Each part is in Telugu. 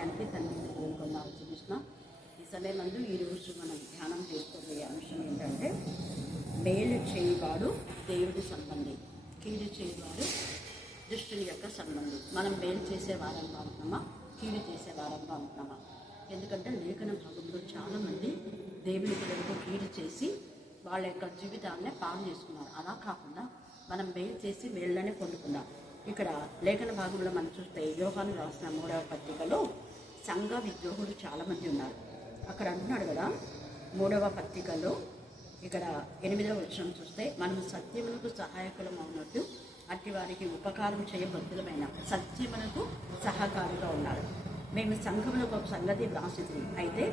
సమయానికి తండ్రిని కోరుకుందాం చూపిస్తున్నా. ఈ సమయమందు ఈరోజు మనం ధ్యానం చేసుకోబోయే అంశం ఏంటంటే మేలు చేయవాడు దేవుడి సంబంధి, కీడు చేయవాడు దుష్టుని యొక్క సంబంధి. మనం మేలు చేసే వారంగా ఉంటున్నామా, కీడు చేసే వారంగా ఉంటున్నామా? ఎందుకంటే లేఖన భాగంలో చాలామంది దేవుని పిల్లలకు కీడు చేసి వాళ్ళ యొక్క జీవితాన్ని పాడు చేసుకున్నారు. అలా కాకుండా మనం మేలు చేసి మేళ్ళనే పొందుకుందాం. ఇక్కడ లేఖన భాగంలో మనం చూస్తే యోహాను రాసిన 3వ పత్రికలో సంఘ విద్రోహులు చాలామంది ఉన్నారు. అక్కడ అంటున్నాడు కదా, 3వ పత్రికలో ఇక్కడ 8వ వచనం చూస్తే, మనం సత్యమునకు సహాయకులం అవునట్టు అట్టి వారికి ఉపకారం చేయబద్దులమైన సత్యమునకు సహకారంగా ఉన్నారు. మేము సంఘంలో ఒక సంగతి వ్రాసిద్ది, అయితే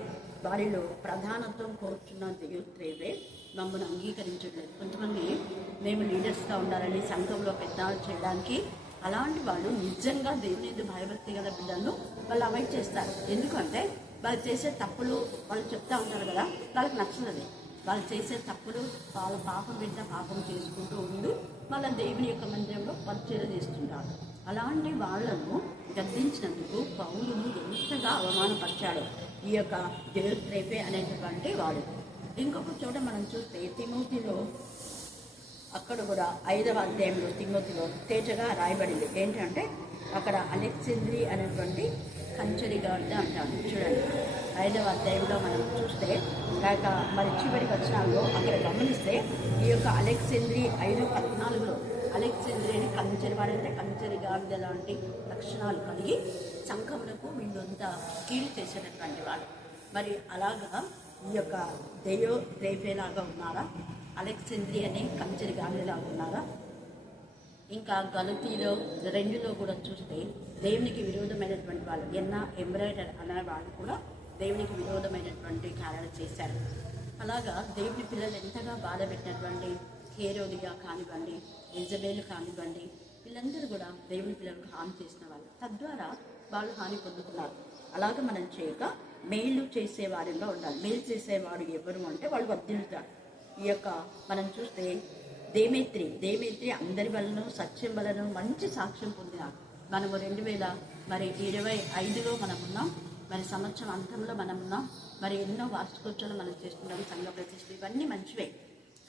వారిలో ప్రధానత్వం కోరుచున్న దియోత్రేఫే మమ్మల్ని అంగీకరించట్లేదు. కొంతమంది మేము లీడర్స్గా ఉండాలని సంఘంలో పెద్దలు చేయడానికి, అలాంటి వాళ్ళు నిజంగా దేవుని భయభక్తి గల బిడ్డలను వాళ్ళు అవాయిడ్ చేస్తారు. ఎందుకంటే వాళ్ళు చేసే తప్పులు వాళ్ళు చెప్తా ఉంటారు కదా, వాళ్ళకి నచ్చలేదు. వాళ్ళు చేసే తప్పులు వాళ్ళ పాపం బిడ్డ పాపం చేసుకుంటూ ఉండి వాళ్ళ దేవుని యొక్క మందిరంలో పరిచయం చేస్తుంటారు. అలాంటి వాళ్లను గద్దించినందుకు పౌలును ఎంతగా అవమానపరిచాడు ఈ యొక్క దియోత్రేఫే అనేటటువంటి వాడు. ఇంకొక చోట మనం చూస్తే తిమోతిలో, అక్కడ కూడా 5వ అధ్యాయంలో తిమోతిలో తేజగా రాయబడింది ఏంటంటే, అక్కడ అలెగ్జాంద్రి అనేటువంటి కంచరిగాడిద అంటారు. చూడండి 5వ అధ్యాయంలో మనం చూస్తే మరి చివరి వచనాల్లో అక్కడ గమనిస్తే ఈ యొక్క అలెగ్జాంద్రి 5:14లో అలెగ్జాంద్రి అని కంచరివాడంటే కంచరిగాడిద లాంటి లక్షణాలు కలిగి సంఘములకు వీళ్ళంతా కీడు చేసేటటువంటి వాడు. మరి అలాగా ఈ యొక్క దియోత్రేఫేలాగా ఉన్నారా, అలెగ్జాంద్రి అనే కంచరిగాడిలాగా ఉన్నారా? ఇంకా గలతీలో 2లో కూడా చూస్తే దేవునికి విరోధమైనటువంటి వాళ్ళు ఎంబ్రాయిడర్ అనే వాళ్ళు కూడా దేవునికి విరోధమైనటువంటి కార్యాలు చేశారు. అలాగా దేవుని పిల్లలు ఎంతగా బాధ పెట్టినటువంటి హేరోదియా కానివ్వండి, ఇజబేలు కానివ్వండి, వీళ్ళందరూ కూడా దేవుని పిల్లలకు హాని చేసిన వాళ్ళు. తద్వారా వాళ్ళు హాని పొందుతున్నారు. అలాగే మనం చేయక మేలు చేసేవారిగా ఉండాలి. మేలు చేసేవాడు ఎవరు అంటే వాళ్ళు వర్ధిల్లుతారు. ఈ యొక్క మనం చూస్తే దేమేత్రి అందరి వలన సత్యం వలన మంచి సాక్ష్యం పొందినారు. మనము 2025లో మనం ఉన్నాం. మరి సంవత్సరం అంతంలో మనం ఉన్నాం. మరి ఎన్నో వార్షికోత్సవాలు మనం చేస్తున్నాం, సంఘ ప్రతిష్ఠ, ఇవన్నీ మంచివే.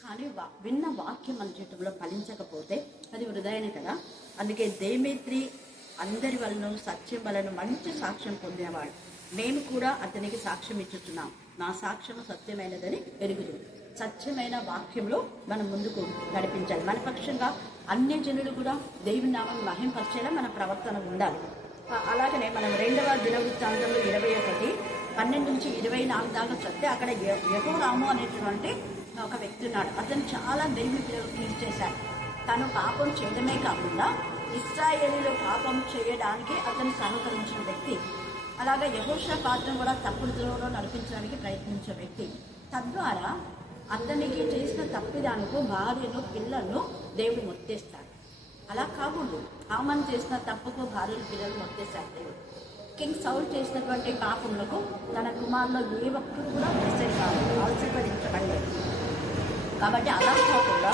కానీ విన్న వాక్యం మన జీవితంలో ఫలించకపోతే అది వృధాయనే కదా. అందుకే దేమేత్రి అందరి వలన సత్యం వలన మంచి సాక్ష్యం పొందేవాడు. మేము కూడా అతనికి సాక్ష్యం ఇచ్చుతున్నాం. నా సాక్ష్యం సత్యమైనదని ఎరుగుతుంది. సత్యమైన వాక్యంలో మనం ముందుకు నడిపించాలి. మన పక్షంగా అన్య జనులు కూడా దేవుని నామాన్ని మహింపరిచేలా మన ప్రవర్తన ఉండాలి. అలాగనే మనం 2వ దినవృత్తాంతంలో 21:12-24 దాకా చదివితే అక్కడ యెహోరాము అనేటువంటి ఒక వ్యక్తి ఉన్నాడు. అతను చాలా దేవుని పిల్లలకు కీడు చేశాడు. తను పాపం చేయడమే కాకుండా ఇశ్రాయేలీలు పాపం చేయడానికి అతను సహకరించిన వ్యక్తి. అలాగే యెహోషాపాతును కూడా తప్పుడు త్రోవలో నడిపించడానికి ప్రయత్నించే వ్యక్తి. తద్వారా అతనికి చేసిన తప్పిదానికి భార్యను పిల్లలను దేవుడు మొత్తేస్తాడు. అలా కాకూడదు. హామాను చేసిన తప్పుకు భార్యలు పిల్లలు మొత్తేస్తాడు దేవుడు. కింగ్ సౌల్ చేసినటువంటి పాపములకు తన కుమారులో ఏ ఒక్కరు కూడా ఆశీర్వదించబడలేదు. కాబట్టి అలా కాకుండా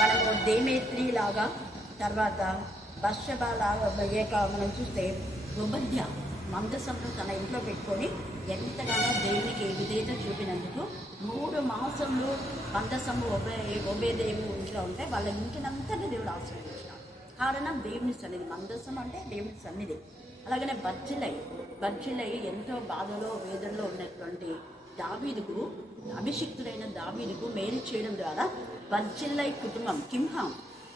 మనము దేమేత్రి లాగా, తర్వాత బత్షెబా లాగా మనం చూస్తే ఉపధ్య మందసంలో తన ఇంట్లో పెట్టుకొని ఎంతగానో దేవునికి విధేయత చూపినందుకు 3 మాసంలో మందసము ఒబేదేవి ఇంట్లో ఉంటే వాళ్ళ ఇంటినంతనే దేవుడు ఆశీర్వదించాడు. కారణం దేవుని సన్నిధి. మందసం అంటే దేవుని సన్నిధి. అలాగనే బర్జిలై ఎంతో బాధలో వేదనలో ఉన్నటువంటి దావీదుకు, అభిషిక్తుడైన దావీదుకు మేలు చేయడం ద్వారా బర్జిల్లై కుటుంబం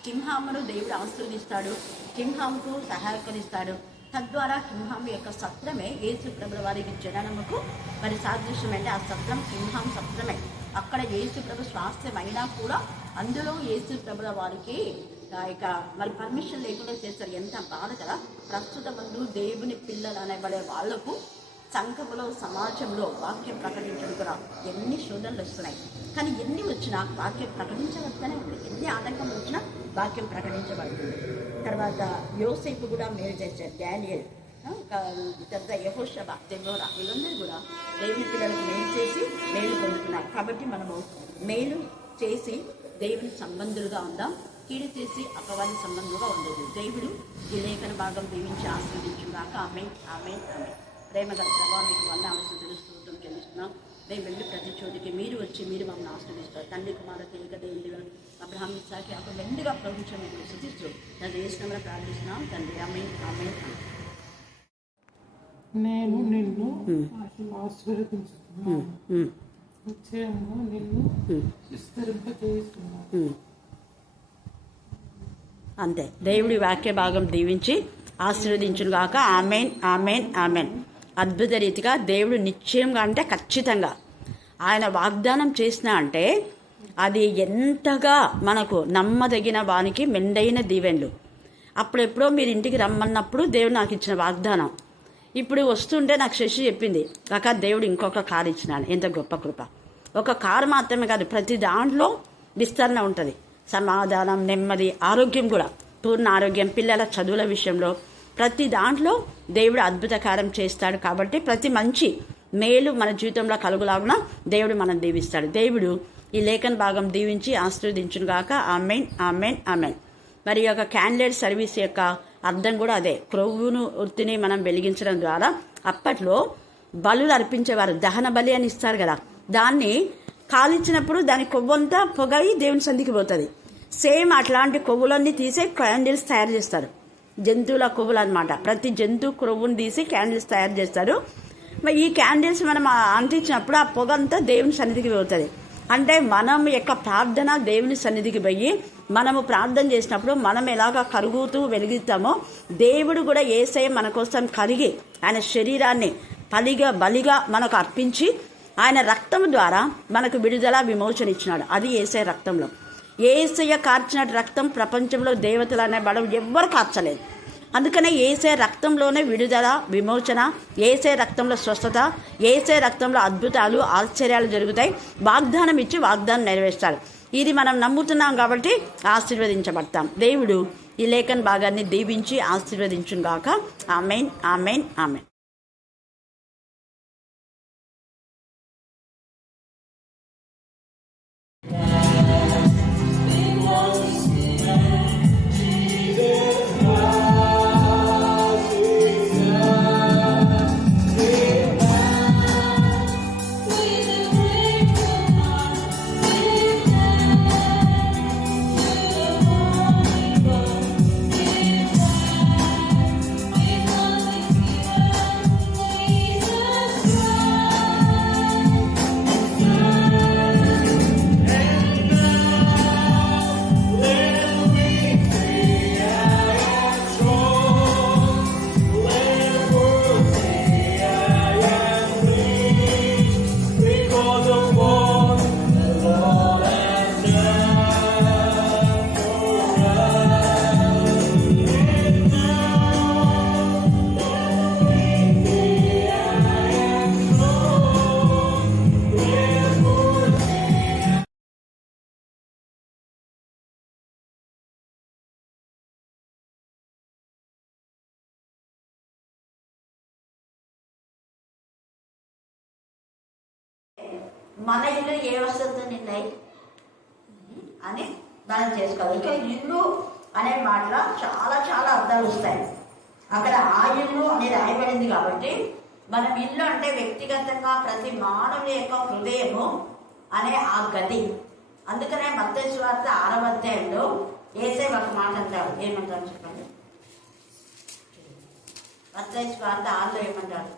కింహామును దేవుడు ఆశీర్వదిస్తాడు. కింహాముకు సహాయకరిస్తాడు. తద్వారా కింహాము యొక్క సత్రమే యేసు ప్రభుల వారికి జననముకు మరి సాదృశ్యమైంది. ఆ సత్రం కింహాం సత్రమే. అక్కడ యేసు ప్రభు స్వాస్థ్యం అయినా కూడా అందులో యేసు ప్రభుల వారికి ఇక మరి పర్మిషన్ లేకుండా చేస్తారు. ఎంత బాధ కదా. ప్రస్తుత ముందు దేవుని పిల్లలు అనేబడే వాళ్లకు సంఘములో, సమాజంలో వాక్యం ప్రకటించడం కూడా ఎన్ని శోధనలు వస్తున్నాయి. కానీ ఎన్ని వచ్చినా వాక్యం ప్రకటించవద్దనే ఉంది. ఎన్ని ఆటంకం వచ్చినా వాక్యం ప్రకటించబడుతుంది. తర్వాత యోసేపు కూడా మేలు చేశారు. డానియల్, తర్వాత యెహోషువ, దెబోరా, వీళ్ళందరూ కూడా దేవుని పిల్లలకు మేలు చేసి మేలు పొందుతున్నారు. కాబట్టి మనము మేలు చేసి దేవుని సంబంధులుగా ఉందాం. కీడు చేసి అపవాది సంబంధంగా ఉండదు. దేవుడు ఈ లేఖన భాగం దీవించి ఆశీర్వదించుగాక. ఆమేన్, ఆమేన్, ఆమేన్. ప్రేమ గల ప్రభావం మీకు వందనాలు స్తుతులు స్తోత్రం చెల్లిస్తున్నాం. మేము వెళ్ళి ప్రతి చోటికి మీరు వచ్చి మీరు మమ్మల్ని ఆశ్రయిస్తారు. తండ్రి కుమారుడు ఏక దేవుడిగా అబ్రహాం ఇస్సాకు యాకోబు మెండుగా ప్రభుత్వం మేము స్తుతిస్తూ నన్ను యేసునామములో ప్రార్థిస్తున్నాం తండ్రి. ఆమేన్ ఆమేన్. నేను నిన్ను ఆశీర్వదించుతున్నాను, నిశ్చయంగా నిన్ను విస్తరింపజేస్తున్నాను. అంతే. దేవుడి వాక్య భాగం దీవించి ఆశీర్వదించును గాక. Amen amen amen. అద్భుత రీతిగా దేవుడు నిశ్చయంగా అంటే ఖచ్చితంగా ఆయన వాగ్దానం చేసిన అంటే అది ఎంతగా మనకు నమ్మదగిన వానికి మెండైన దీవెనలు. అప్పుడెప్పుడో మీరు ఇంటికి రమ్మన్నప్పుడు దేవుడు నాకు ఇచ్చిన వాగ్దానం ఇప్పుడు వస్తుంటే నాకు శశి చెప్పింది, కాక దేవుడు ఇంకొక కారు ఇచ్చినాడు. ఎంత గొప్ప కృప. ఒక కారు మాత్రమే కాదు, ప్రతి దాంట్లో విస్తరణ ఉంటుంది. సమాధానం, నెమ్మది, ఆరోగ్యం కూడా, పూర్ణ ఆరోగ్యం, పిల్లల చదువుల విషయంలో ప్రతి దాంట్లో దేవుడు అద్భుత కార్యం చేస్తాడు. కాబట్టి ప్రతి మంచి మేలు మన జీవితంలో కలుగులాగున దేవుడు మనం దీవిస్తాడు. దేవుడు ఈ లేఖన భాగం దీవించి ఆశీర్వదించును గాక. Amen amen amen. మరి యొక్క క్యాండిల్ సర్వీస్ యొక్క అర్థం కూడా అదే. క్రొవ్వును వృత్తిని మనం వెలిగించడం ద్వారా అప్పట్లో బలులు అర్పించేవారు. దహన బలి అని ఇస్తారు కదా, దాన్ని కాల్చినప్పుడు దాని కొవ్వంతా పొగయి దేవుని సంధికి పోతుంది. సేమ్ అట్లాంటి కొవ్వులన్నీ తీసే క్యాండిల్స్ తయారు చేస్తారు. జంతువుల కొవ్వులు అనమాట. ప్రతి జంతువు కొవ్వును తీసి క్యాండిల్స్ తయారు చేస్తారు. మరి ఈ క్యాండిల్స్ మనం అంటించినప్పుడు ఆ పొగ అంతా దేవుని సన్నిధికి పోతుంది. అంటే మనం యొక్క ప్రార్థన దేవుని సన్నిధికి పోయి మనము ప్రార్థన చేసినప్పుడు మనం ఎలాగ కరుగుతూ వెలుగుతామో దేవుడు కూడా యేసయ్య మన కోసం కరిగి ఆయన శరీరాన్ని బలిగా మనకు అర్పించి ఆయన రక్తం ద్వారా మనకు విడుదల విమోచన ఇచ్చినాడు. అది యేసయ్య రక్తంలో. యేసయ్య కార్చిన రక్తం ప్రపంచంలో దేవతలు అనే బడం ఎవ్వరు కార్చలేదు. అందుకనే యేసయ్య రక్తంలోనే విడుదల విమోచన, యేసయ్య రక్తంలో స్వస్థత, యేసయ్య రక్తంలో అద్భుతాలు ఆశ్చర్యాలు జరుగుతాయి. వాగ్దానం ఇచ్చి వాగ్దానం నెరవేర్చాలి. ఇది మనం నమ్ముతున్నాం కాబట్టి ఆశీర్వదించబడతాం. దేవుడు ఈ లేఖన భాగాన్ని దీవించి ఆశీర్వదించును గాక. Amen amen amen. మన ఇల్లు ఏ వసతితో నిండాయి అని మనం చేసుకోవాలి. ఇంకా ఇల్లు అనే మాటలో చాలా చాలా అర్థాలు వస్తాయి. అక్కడ ఆ ఇల్లు అనేది రాయబడింది కాబట్టి మనం ఇల్లు అంటే వ్యక్తిగతంగా ప్రతి మానవుని యొక్క హృదయము అనే ఆ గది. అందుకనే మత్తయి సువార్త 6వ అధ్యాయంలో యేసయ్య ఒక మాట అంటాడు. ఏమంటారు చెప్పండి? మత్తయి సువార్త 6లో ఏమంటాడు?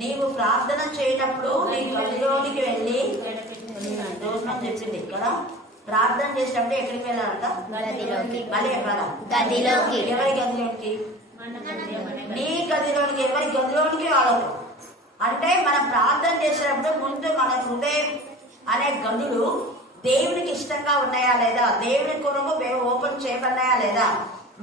నీవు ప్రార్థన చేయటప్పుడు నీ గదిలోనికి వెళ్ళి, చెప్పింది ఇక్కడ ప్రార్థన చేసేటప్పుడు ఎక్కడికి వెళ్ళాలంట? మళ్ళీ గదిలోకి. ఎవరి గదిలోనికి? నీ గదిలోనికి. ఎవరి గదిలోనికి? వాళ్ళకు. అంటే మనం ప్రార్థన చేసేటప్పుడు ముందు మన హృదయం అనే గదులు దేవునికి ఇష్టంగా ఉన్నాయా లేదా, దేవుని కొరకు ఓపెన్ చేయబడినాయా లేదా.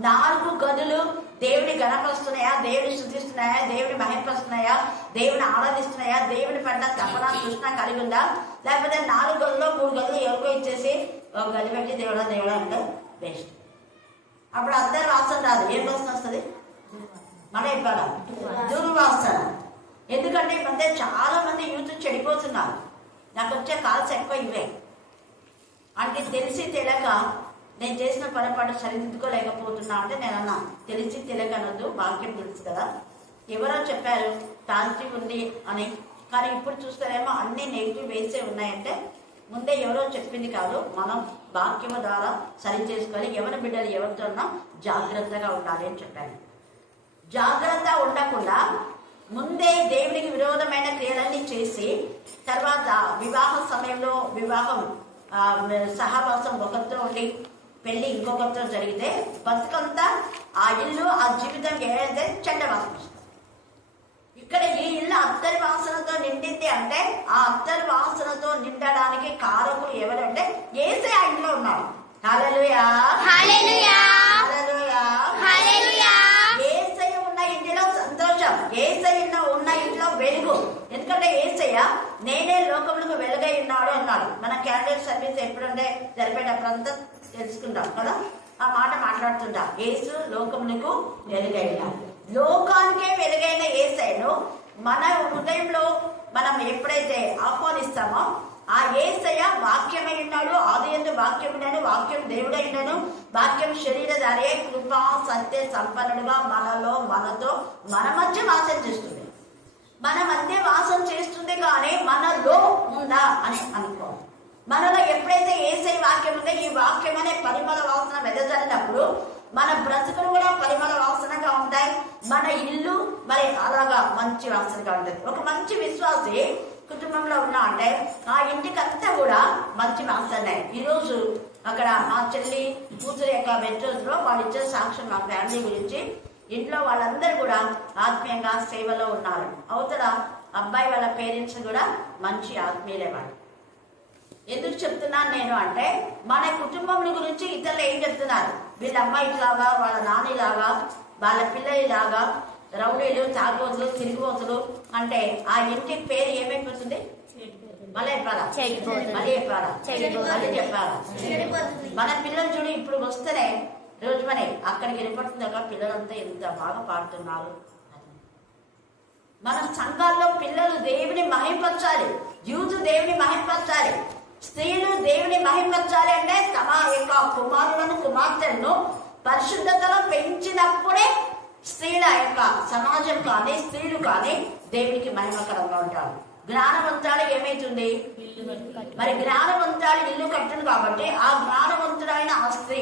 4 గదులు దేవుని గణపరుస్తున్నాయా, దేవుని స్తుతిస్తున్నాయా, దేవుని మహిమపరుస్తున్నాయా, దేవుని ఆరాధిస్తున్నాయా, దేవుని పట్ల తపన కృష్ణ కలిగి ఉందా, లేకపోతే 4 గదుల్లో 3 గదులు ఎవరికో ఇచ్చేసి ఒక గది పెట్టి దేవుడా దేవుడా అంటే బెస్ట్. అప్పుడు అందరి వాసన రాదు. ఏం వాసన వస్తుంది? మన ఇవ్వాల దుర్వాసన. ఎందుకంటే ఈ మధ్య చాలా మంది యూత్ చెడిపోతున్నారు. నాకు వచ్చే కాల్స్ ఎక్కువ ఇవే. అంటే తెలిసి తెలియక నేను చేసిన పొరపాటు సరిదిద్దుకోలేకపోతున్నా అంటే నేను అన్నా, తెలిసి తెలియక అనొద్దు, వాక్యం తెలుసు కదా. ఎవరో చెప్పారు శాంతి ఉంది అని. కానీ ఇప్పుడు చూస్తేనేమో అన్ని నెగిటివ్ వేసే ఉన్నాయంటే ముందే ఎవరో చెప్పింది కాదు, మనం వాక్యము ద్వారా సరి చేసుకోవాలి. ఎవరి బిడ్డలు ఎవరితో ఉన్నా జాగ్రత్తగా ఉండాలి అని చెప్పాను. జాగ్రత్త ఉండకుండా ముందే దేవునికి విరోధమైన క్రియలన్నీ చేసి తర్వాత వివాహ సమయంలో వివాహం సహవాసం ఒకరితో ఉండి పెళ్లి ఇంకొకరితో జరిగితే బతుకంతా ఆ ఇల్లు ఆ జీవితం ఏదైతే చెడ్డ వాసన. ఇక్కడ ఈ ఇల్లు అత్తరి వాసనతో నిండింది అంటే ఆ అత్తరి వాసనతో నిండడానికి కారకులు ఎవరంటే యేసయ్య ఆ ఇంట్లో ఉన్నాడు. హల్లెలూయా, హల్లెలూయా, హల్లెలూయా, హల్లెలూయా. యేసయ్య ఉన్న ఇంటిలో సంతోషం, యేసయ్య ఉన్న ఇంట్లో వెలుగు. ఎందుకంటే యేసయ్య నేనే లోకములకు వెలుగై ఉన్నాడు అన్నాడు. మన క్యాండిల్ సర్వీస్ ఎప్పుడంటే జరిపేటప్పుడు అంతా తెలుసుకుంటాం కదా, ఆ మాట మాట్లాడుతుంటా. యేసు లోకములకు వెలుగైన, లోకానికే వెలుగైన యేసయ్యను మన హృదయంలో మనం ఎప్పుడైతే ఆహ్వానిస్తామో ఆ యేసయ్య వాక్యమై ఉన్నాడు. ఆదియందు వాక్యం ఉన్నాడు, వాక్యం దేవుడై ఉన్నాడు, వాక్యం శరీరధారి కృపా సత్య సంపన్నుడుగా మనలో మనతో మన మధ్య వాసన చేస్తుంది. మన మధ్య వాసన చేస్తుంది కానీ మనలో ఉందా అని అనుకోవాలి. మనలో ఎప్పుడైతే యేసయ్య వాక్యం ఉందో ఈ వాక్యం అనే పరిమళ వాసన వెదజల్లినప్పుడు మన బ్రతుకులు కూడా పరిమళ వాసనగా ఉంటాయి. మన ఇల్లు మరి అలాగా మంచి వాసనగా ఉంటుంది. ఒక మంచి విశ్వాసి కుటుంబంలో ఉన్నా అంటే ఆ ఇంటికి అంతా కూడా మంచి వాసనే. ఈరోజు అక్కడ మా చెల్లి కూతురు యొక్క వెంట్రోజ్లో వాళ్ళు ఇచ్చే సాక్ష్యం మా ఫ్యామిలీ గురించి. ఇంట్లో వాళ్ళందరూ కూడా ఆత్మీయంగా సేవలో ఉన్నారు. అవతల అబ్బాయి వాళ్ళ పేరెంట్స్ కూడా మంచి ఆత్మీయులే వాళ్ళు. ఎందుకు చెప్తున్నాను నేను అంటే మన కుటుంబం గురించి ఇతరులు ఏం చెప్తున్నారు, వీళ్ళ అమ్మాయిలాగా వాళ్ళ నాన్నలాగా వాళ్ళ పిల్లలాగా రౌడీలు తాగబోతులు తిరిగిపోతులు అంటే ఆ ఇంటి పేరు ఏమైపోతుంది? మళ్ళీ చెప్పాలా మన పిల్లలు చూడు ఇప్పుడు వస్తేనే రోజు మరి అక్కడికి వెళ్ళిపోతుంది కదా, పిల్లలంతా ఎంత బాగా పాడుతున్నారు. మన సంఘాల్లో పిల్లలు దేవుని మహింపరచాలి, యూత్ దేవుని మహింపరచాలి, స్త్రీలు దేవుని మహింపరచాలి. అంటే తమ యొక్క కుమారులను కుమార్తెలను పరిశుద్ధతలో పెంచినప్పుడే స్త్రీల యొక్క సమాజం కానీ స్త్రీలు కానీ దేవునికి మహిమకరంగా ఉంటారు. జ్ఞానవంతురాలు ఏమైతుంది? మరి జ్ఞానవంతురాలు ఇల్లు కట్టును కాబట్టి ఆ జ్ఞానవంతుడైన ఆ స్త్రీ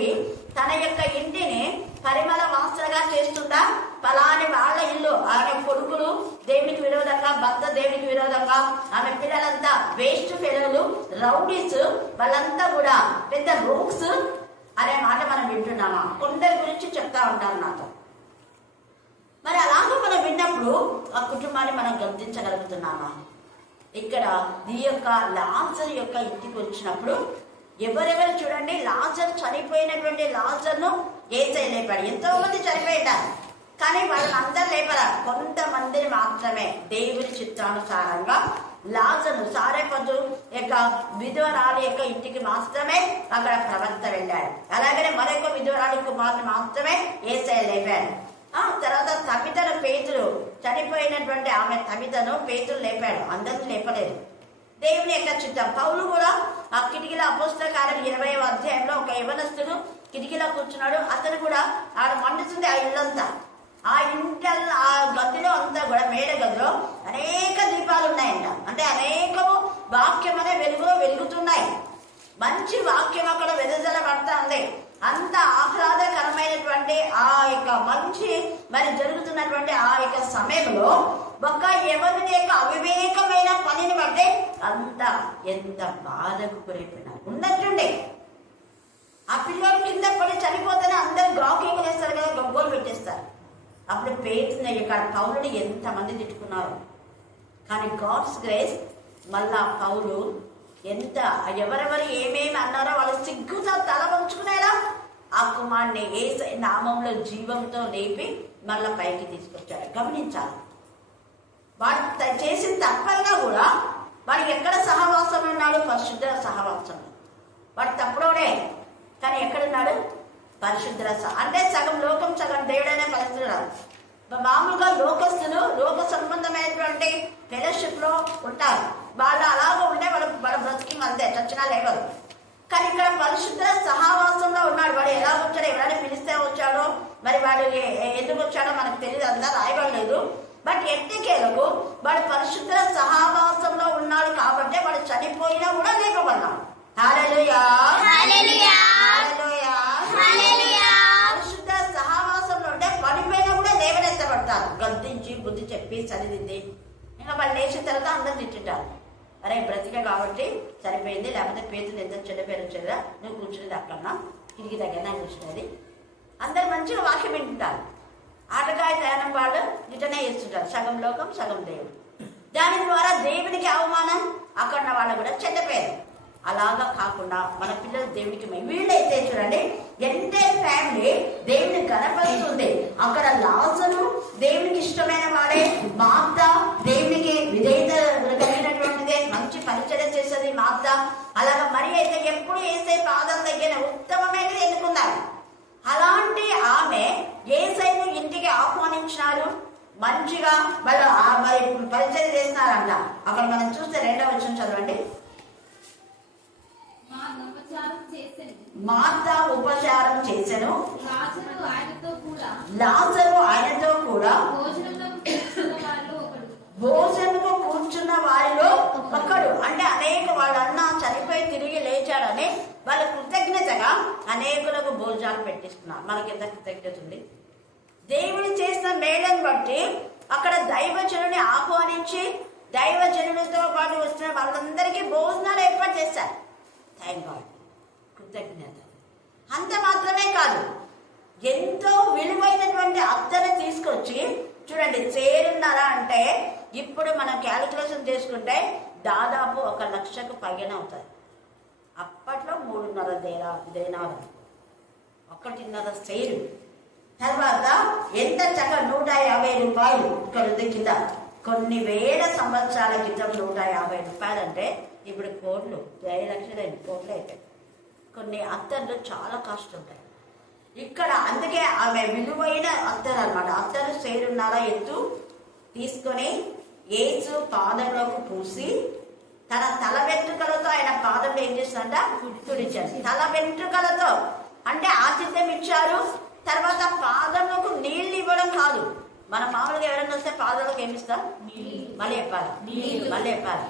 తన యొక్క ఇంటిని పరిమళ వాసనగా చేస్తుందా? ఫలాని వాళ్ళ ఇల్లు, ఆమె కొడుకులు దేవునికి విరోధంగా, భర్త దేవునికి విరోధంగా, ఆమె పిల్లలంతా వేస్ట్ ఫెలోలు, రౌడీస్, వాళ్ళంతా కూడా పెద్ద రూక్స్ అనే మాట మనం వింటున్నామా? కొందరి గురించి చెప్తా ఉంటారు నాతో. మరి అలాగే మనం విన్నప్పుడు ఆ కుటుంబాన్ని మనం గమనించగలుగుతున్నామా? ఇక్కడ ఈ యొక్క లాజర్ యొక్క ఇంటికి వచ్చినప్పుడు ఎవరెవరు చూడండి, లాజర్ చనిపోయినటువంటి లాజర్ను యేసయ్య లేపాడు. ఎంతో మంది చనిపోయారు కానీ వాళ్ళని అందరూ లేపరా, కొంతమందిని మాత్రమే దేవుని చిత్తానుసారంగా లాజరు సారెపదు యొక్క విధవరాలి యొక్క ఇంటికి మాత్రమే అక్కడ ప్రవక్త వెళ్ళాడు. అలాగనే మరొక విధవరాలి కుమారుని మాత్రమే యేసయ్య లేపాడు. తర్వాత తమితను పేతురు చనిపోయినటువంటి ఆమె తమితను పేతురు లేపాడు, అందరిని లేపలేదు. దేవుని యొక్క చిత్తం. పౌలు కూడా ఆ కిటికీల అపోస్తల కార్యం 20వ అధ్యాయంలో ఒక యవనస్తుడు కిటికీలో కూర్చున్నాడు. అతను కూడా ఆడ మండుతుంది ఆ ఇల్లంతా. ఆ ఇంటి ఆ గదిలో అంతా కూడా మేడ గదిలో అనేక దీపాలు ఉన్నాయంట. అంటే అనేకము వాక్యం అనే వెలుగులో వెలుగుతున్నాయి. మంచి వాక్యం అక్కడ వెదజల్లబడతా ఉంది. అంత ఆహ్లాదకరమైనటువంటి ఆ యొక్క మంచి మరి జరుగుతున్నటువంటి ఆ యొక్క సమయంలో ఒక ఎవరి యొక్క అవివేకమైన పనిని బట్టే అంత ఎంత బాధకు గురైపోయినా ఉన్నట్టుండే. ఆ పిల్లలు కింద పడి చనిపోతేనే అందరు గాకేకులు వేస్తారు కదా, గొగ్గోలు పెట్టేస్తారు. అప్పుడు పేతున్న యొక్క పౌలుని ఎంతమంది తిట్టుకున్నారు. కానీ గాడ్స్ గ్రేస్ మళ్ళా పౌలు ఎంత ఎవరెవరు ఏమేమి అన్నారో వాళ్ళు సిగ్గుతో తల వంచుకునేలా ఆ కుమారుని యేసయ్య నామంలో జీవంతో లేపి మళ్ళా పైకి తీసుకొచ్చాడు. గమనించాలి, వాడు చేసిన తప్పైనా కూడా వాడు ఎక్కడ సహవాసం ఉన్నాడు? పరిశుద్ధ సహవాసం. వాడు తప్పుడోడే కానీ ఎక్కడున్నాడు? పరిశుద్ధ అంటే సగం లోకం సగం దేవుడైన పరిశుద్ధుడు. మామూలుగా లోకస్తులు లోక సంబంధమైనటువంటి ఫెలోషిప్ లో ఉంటారు. వాళ్ళు అలాగే ఉంటే వాళ్ళ బ్రతికి అంతే, చచ్చినా లేవరు. కానీ ఇక్కడ పరిశుద్ధ సహవాసంలో ఉన్నాడు. వాడు ఎలా వచ్చాడో, ఎవరైనా పిలిస్తే వచ్చాడో, మరి వాడు ఎందుకు వచ్చాడో మనకు తెలియదు, అంతా రాయబడలేదు. బట్ ఎట్టకేలకు వాడు పరిశుద్ధ సహవాసంలో ఉన్నాడు కాబట్టి వాడు చనిపోయినా కూడా లేపబడ్డాడు. హల్లెలూయా, హల్లెలూయా, హల్లెలూయా, హల్లెలూయా. పరిశుద్ధ సహవాసంలో ఉంటే పడిపోయినా కూడా లేవనెత్తబడతారు. గద్దించి బుద్ధి చెప్పి సరిదిద్ది ఇంకా వాళ్ళు లేచిన తర్వాత అందరు తిట్టింటారు. అరే బ్రతిక కాబట్టి సరిపోయింది, లేకపోతే పేతులు ఎంత చెడ్డ పేరు వచ్చేదా, నువ్వు కూర్చునేది అక్కడన్నా కిటికీ దగ్గర కూర్చునేది. అందరు మంచిగా వాక్యం వింటుంటారు. ఆటకాయ ప్రయాణం వాళ్ళు నిజనే చేస్తుంటారు, సగం లోకం సగం దేవుడు. దాని ద్వారా దేవునికి అవమానం, అక్కడ వాళ్ళు కూడా చెడ్డ పేరు. అలాగా కాకుండా మన పిల్లలు దేవునికి వీళ్ళైతే చూడండి ఎంటైర్ ఫ్యామిలీ దేవుని కనపరుస్తుంది. అక్కడ లాజరు దేవునికి ఇష్టమైన వాడే, మార్త దేవునికి విధేయత కలిగినటువంటిదే, మంచి పరిచయం చేసేది మార్త. అలాగా మరి అయితే ఎప్పుడు వేసే పాదం దగ్గర ఉత్తమమైనది ఎన్నుకున్నారు. అలాంటి ఆమె యేసయ్యను ఇంటికి ఆహ్వానించినారు, మంచిగా వాళ్ళు మరి పరిచయం చేసినారంట. అక్కడ మనం చూస్తే 2వ వచనం చదవండి. మార్త ఉపచారం చేసెను, లాజరు ఆయనతో కూడా భోజనము కూర్చున్న వారిలో ఒకడు. అంటే అనేక వాళ్ళన్నా చనిపోయి తిరిగి లేచాడని వాళ్ళ కృతజ్ఞతగా అనేకులకు భోజనాలు పెట్టిస్తున్నారు. మనకి ఎంత కృతజ్ఞత ఉంది దేవుడు చేసిన మేళను బట్టి. అక్కడ దైవజనుని ఆహ్వానించి దైవజనులతో పాటు వచ్చిన వాళ్ళందరికీ భోజనాలు ఏర్పాటు చేశారు. థ్యాంక్ గాడ్, కృతజ్ఞత. అంత మాత్రమే కాదు, ఎంతో విలువైనటువంటి అత్తను తీసుకొచ్చి చూడండి, చేరున్నారా అంటే ఇప్పుడు మనం క్యాలిక్యులేషన్ చేసుకుంటే దాదాపు 1 లక్షకు పైన అవుతుంది. అప్పట్లో 3.5 దేనాలు, 1.5 సేరు. తర్వాత ఎంత చక్కగా 150 రూపాయలు ఇక్కడ ఉంది కింద. కొన్ని వేల సంవత్సరాల క్రితం 150 రూపాయలు అంటే ఇప్పుడు కోట్లు, 5 లక్షలు కోట్లు అయిపోయాయి. కొన్ని అత్తర్లు చాలా కాస్ట్ ఉంటాయి ఇక్కడ. అందుకే ఆమె విలువైన అత్తరు అనమాట. అత్తరు సేరున్నారా ఎత్తు తీసుకొని యేసు పాదంలోకి పూసి తన తల వెంట్రుకలతో ఆయన పాదంలో ఏం చేస్తుందంట, తుడిచారు. తల వెంట్రుకలతో అంటే ఆతిథ్యం ఇచ్చారు. తర్వాత పాదంలోకి నీళ్లు ఇవ్వడం కాదు. మన మామూలుగా ఎవరైనా వస్తే పాదాలకు ఏమి ఇస్తాం, మళ్ళీ చెప్పాలి, మళ్ళీ చెప్పాలి.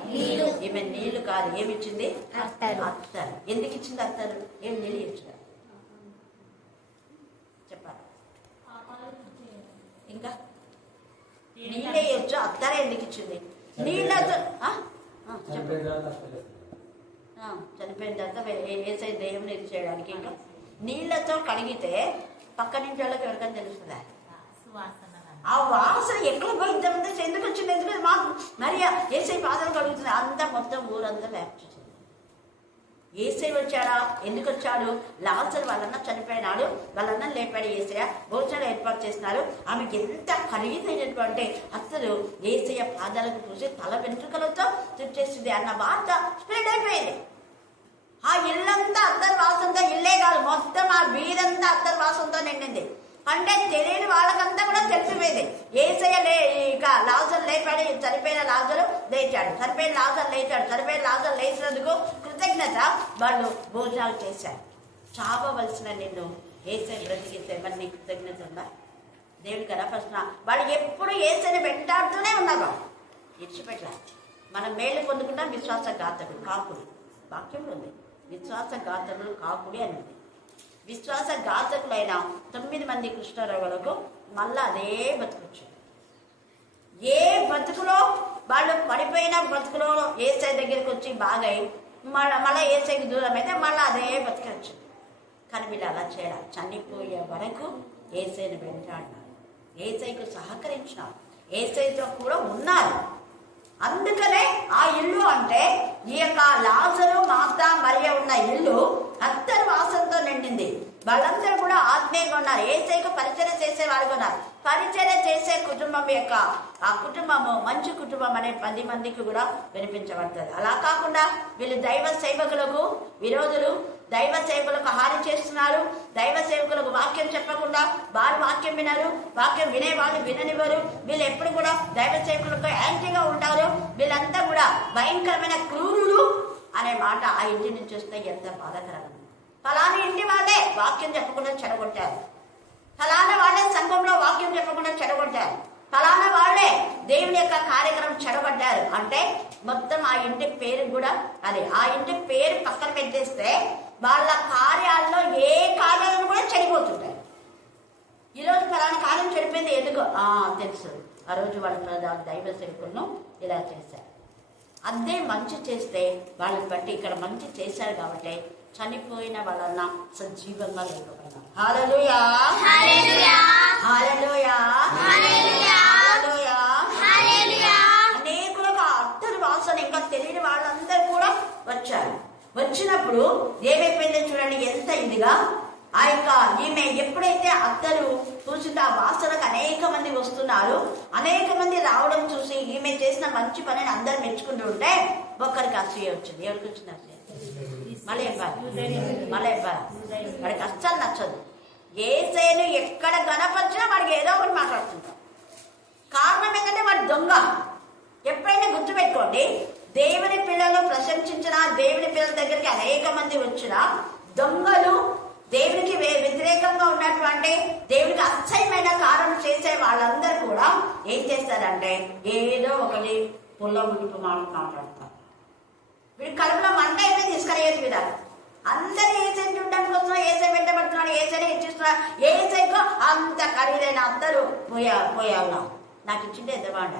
ఈమె నీళ్లు కాదు, ఏమి ఇచ్చింది, అత్తరు. ఎందుకు ఇచ్చింది అత్తరు? ఏం నీళ్ళు ఇచ్చారు చెప్పాలి. ఇంకా నీళ్ళే ఇవ్వచ్చు, అత్తరే ఎందుకు ఇచ్చింది? నీళ్ళతో చనిపోయిన తర్వాత ఏసై దేవుని ఇది చేయడానికి. ఇంకా నీళ్లతో కడిగితే పక్క నుంచి వాళ్ళకి ఎవరికైనా తెలుస్తుందా? ఆ వాసన ఎక్కడ పోయి ఇంతమంది ఎందుకు వచ్చింది, ఎందుకు మరి ఏసై పాదాలు కడుగుతుంది. అంతా మొత్తం ఊరంతా వ్యాప్తి. ఏసై వచ్చాడా? ఎందుకు వచ్చాడు? లాజరు వాళ్ళన్న చనిపోయినాడు, వాళ్ళన్న లేపాడు. ఏసయ్య భోజనాలు ఏర్పాటు చేస్తున్నారు. ఆమెకి ఎంత ఖరీదైనటువంటి అత్తరు ఏసయ్య పాదాలకు చూసి తల వెంట్రుకలతో తుడిచేసింది అన్న వార్త స్ప్రెడ్ అయిపోయింది. ఆ ఇల్లంతా అత్తరు వాసంతో, ఇల్లే కాదు మొత్తం ఆ వీరంతా అత్తరు వాసంతో నిండింది. అంటే తెలియని వాళ్ళకంతా కూడా తెలిసిపోయింది. ఏసయ్య ఇక లాజరు లేపాడు, చనిపోయిన లాజరు లేచాడు, చనిపోయిన లాజరు లేచాడు, చనిపోయిన లాజరు లేచినందుకు కృతజ్ఞత వాళ్ళు భోజనాలు చేశారు. చావవలసిన నిన్ను ఏసయ్య బ్రతికిస్తే మరి నీ కృతజ్ఞత ఉందా? దేవుడి కదా ప్రశ్న. వాళ్ళు ఎప్పుడు ఏసయ్యని వెంటాడుతూనే ఉన్నారు, ఇచ్చిపెట్టలే. మనం మేలు పొందుకుంటాం. విశ్వాసఘాతకుడు కాకుడు వాక్యంలో ఉంది, విశ్వాసఘాతకుడు కాకుడి అని ఉంది. విశ్వాసఘాతకులైన 9 మంది కృష్ణరోగులకు మళ్ళా అదే బతుకొచ్చు. ఏ బతుకులో వాళ్ళు పడిపోయిన బతుకులో ఏసై దగ్గరికి వచ్చి బాగై మళ్ళీ ఏసైకి దూరం అయితే మళ్ళీ అదే బతికొచ్చు. కానీ వీళ్ళు అలా చేయాలి. చనిపోయే వరకు ఏసైని వెంటాడినారు, ఏసైకు సహకరించినారు, ఏసైతో కూడా ఉన్నారు. అందుకనే ఆ ఇల్లు అంటే ఈ యొక్క లాజరు మార్త మరియ ఉన్న ఇల్లు అత్తరు వాసనతో నిండింది. వాళ్ళందరూ కూడా ఆత్మీయంగా ఉన్నారు, ఏసైకు పరిచయం చేసే వారుగా ఉన్నారు. పరిచయం చేసే కుటుంబం యొక్క ఆ కుటుంబము మంచి కుటుంబం అనే 10 మందికి కూడా వినిపించబడుతుంది. అలా కాకుండా వీళ్ళు దైవ సేవకులకు విరోధులు, దైవ సేవకులకు హాని చేస్తున్నారు. దైవ సేవకులకు వాక్యం చెప్పకుండా వారు వాక్యం వినరు, వాక్యం వినే వాళ్ళు విననివ్వరు. వీళ్ళు ఎప్పుడు కూడా దైవ సేవకులకు యాంటీగా ఉంటారు. వీళ్ళంతా కూడా భయంకరమైన క్రూరులు అనే మాట ఆ ఇంటి నుంచి వస్తే ఎంత బాధాకరంగా. ఫలానా ఇంటి వాళ్ళే వాక్యం చెప్పకుండా చెడగొట్టారు, ఫలానా వాళ్ళే సంఘంలో వాక్యం చెప్పకుండా చెడగొట్టారు. ఫలానా వాళ్ళే దేవుని యొక్క కార్యక్రమం చెడగొట్టారు అంటే మొత్తం ఆ ఇంటి పేరు కూడా అదే ఆ ఇంటి పేరు పక్కన పెట్టేస్తే వాళ్ళ కార్యాల్లో ఏ కార్యాలను కూడా చెడిపోతుంటాయి. ఈరోజు ఫలానా కార్యం చెడిపోయింది ఎందుకు తెలుసు, ఆ రోజు వాళ్ళ దైవ సేవకులను ఇలా చేశారు. అదే మంచి చేస్తే వాళ్ళని బట్టి ఇక్కడ మంచి చేశారు కాబట్టి చనిపోయిన వాళ్ళ సజీవంగా లేకపోయినా హల్లెలూయా హల్లెలూయా హల్లెలూయా హల్లెలూయా హల్లెలూయా. అనేకులకు అత్తరు వాసన ఇంకా తెలియని వాళ్ళందరూ కూడా వచ్చారు. వచ్చినప్పుడు ఏమైపోయిందో చూడండి, ఎంత ఇదిగా ఆ యొక్క ఈమె ఎప్పుడైతే అత్తరు చూసిందో ఆ వాసనకు అనేక మంది వస్తున్నారు. అనేక మంది రావడం చూసి ఈమె చేసిన మంచి పనిని అందరు మెచ్చుకుంటూ ఉంటే ఒక్కరికి అసూయ వచ్చింది. ఎవరికి వచ్చింది అసూయ? మళ్ళీ వాడికి అస్సలు నచ్చదు. యేసయ్యను ఎక్కడ గణపరిచినా వాడికి ఏదో ఒకటి మాట్లాడుతుంటాం. కారణం ఏంటంటే వాడు దొంగ. ఎప్పుడైనా గుర్తుపెట్టుకోండి, దేవుని పిల్లలు ప్రశంసించిన దేవుని పిల్లల దగ్గరికి అనేక మంది వచ్చిన దొంగలు, దేవునికి వ్యతిరేకంగా ఉన్నటువంటి దేవునికి అసహ్యమైన కార్యం చేసే వాళ్ళందరూ కూడా ఏం చేస్తారంటే ఏదో ఒకటి పుల్ల మునిపు మాట్లాడతారు. వీడు కడుపులో మంట అయితే తీసుకునేది విధాలు. అందరూ ఏసై చూడడానికి వస్తున్నారు, ఏసై వెంటబడుతున్నాడు, ఏసైనా హెచ్చిస్తున్నారు, ఏసైకో అంత ఖరీదైన అందరూ పోయాలా నాకు ఇచ్చిండే ఎంత బాండ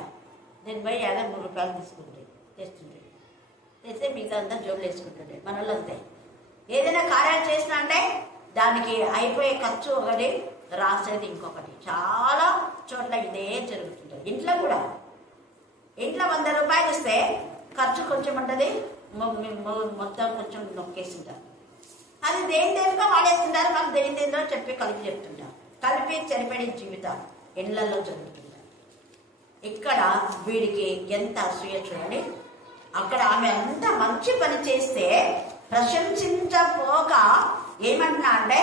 నేను పోయి 53 రూపాయలు తెస్తుంటే తెస్తే మిగతా అంతా జోబులు వేసుకుంటుండే. మన వాళ్ళు అంతే. ఏదైనా కార్యాలు చేసినా అంటే దానికి అయిపోయే ఖర్చు ఒకటి, రాసేది ఇంకొకటి. చాలా చోట్ల ఇదే జరుగుతుంటుంది. ఇంట్లో కూడా ఇంట్లో 100 రూపాయలు ఇస్తే ఖర్చు కొంచెం ఉంటుంది, మొత్తం కొంచెం నొక్కేస్తుంటారు. అది దేనికో వాడేస్తుంటారు, వాళ్ళు దేనిలో చెప్పి కలిపి చెప్తుంటారు. కలిపి చనిపోయే జీవితాలు ఇళ్లలో జరుగుతుంటాయి. ఇక్కడ వీడికి ఎంత అసూయ చూడండి. అక్కడ ఆమె అంత మంచి పని చేస్తే ప్రశంసించపోక ఏమంటున్నా అంటే